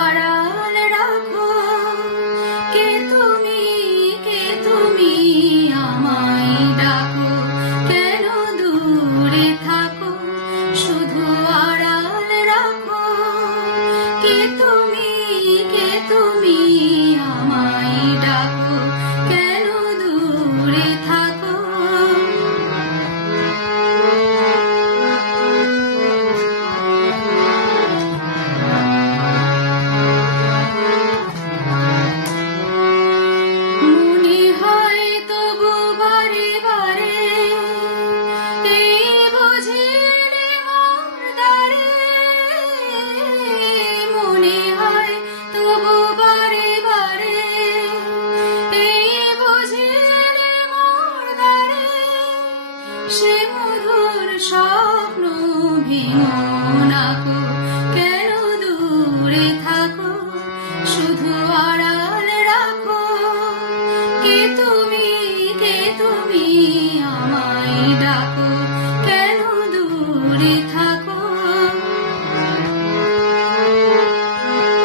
আড়াল রাখো। কে তুমি আমায় ডাকো, কেন দূরে থাকো, শুধু আড়াল রাখো। কে তুমি আমায় ডাকো, কেন দূরে থাকো। মনে হয় তবু বারে বারে এই বুঝি এলে মোর দ্বারে। মনে হয় তবু বারে বারে এই বুঝি এলে মোর দ্বারে। সে মধুর স্বপ্ন ভেঙো না গো,